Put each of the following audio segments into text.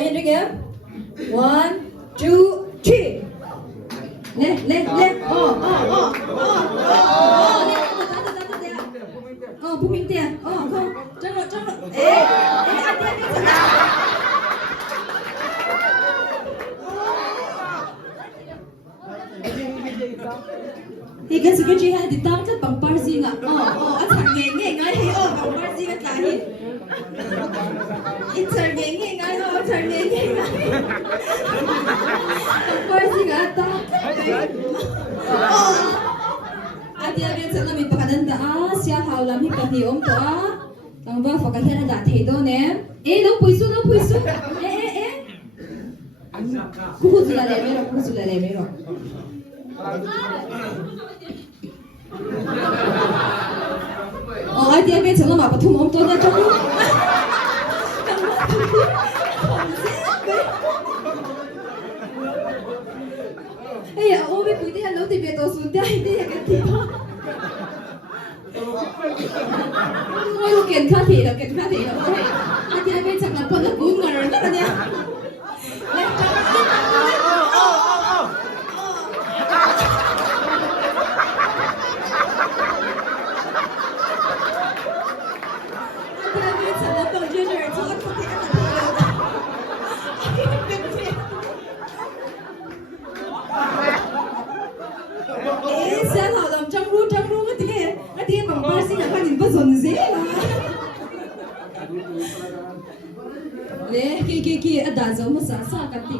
in again. 1, 2, 3. 네, 네, 네. 부민대. 잠깐. thì cái sự chị hay thì tao rất bằng parsi ngạ chẳng nghe ngay hay bằng parsi cái cả hi ít chẳng nghe ngay chẳng nghe ngay bằng parsi ngạ tao dia biasa kami pakanan dah siap hau lam hi kami om tu kang ba fakir hena dah thei do ne no puisu kuku tu la le mero dia biasa kami apa tu om tu dah cakap ôm bị thế lâu thì về tôi xuống đây thì cái gì đó ôi kiện khá thì rồi anh chị bên chẳng là con nó cũng ngờ rất là nha sẽ thảo làm trong rút cái tiền bằng ba xin là hai nghìn bất dồn dễ là nè kia đã giống một sáng sáng cái gì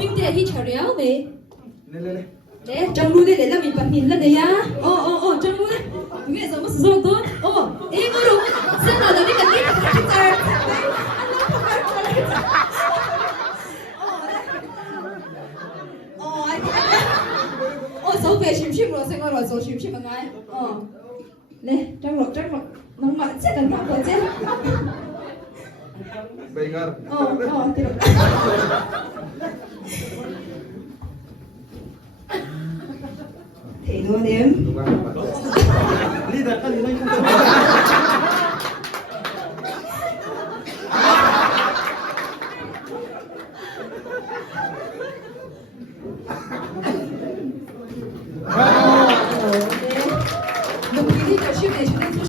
국민대 히 차려요 네. 네, 정루대 내가 밑밥인 라 내야. 정루대. 위에서 무슨 소리 또? 이거로 세나 나니까 네 같이 số về 심심으로 생활하죠. 심심한 날. 네, 장로. 너무 많지 않나 보지? Bengar. 들어. 대도님. Lidah kan ini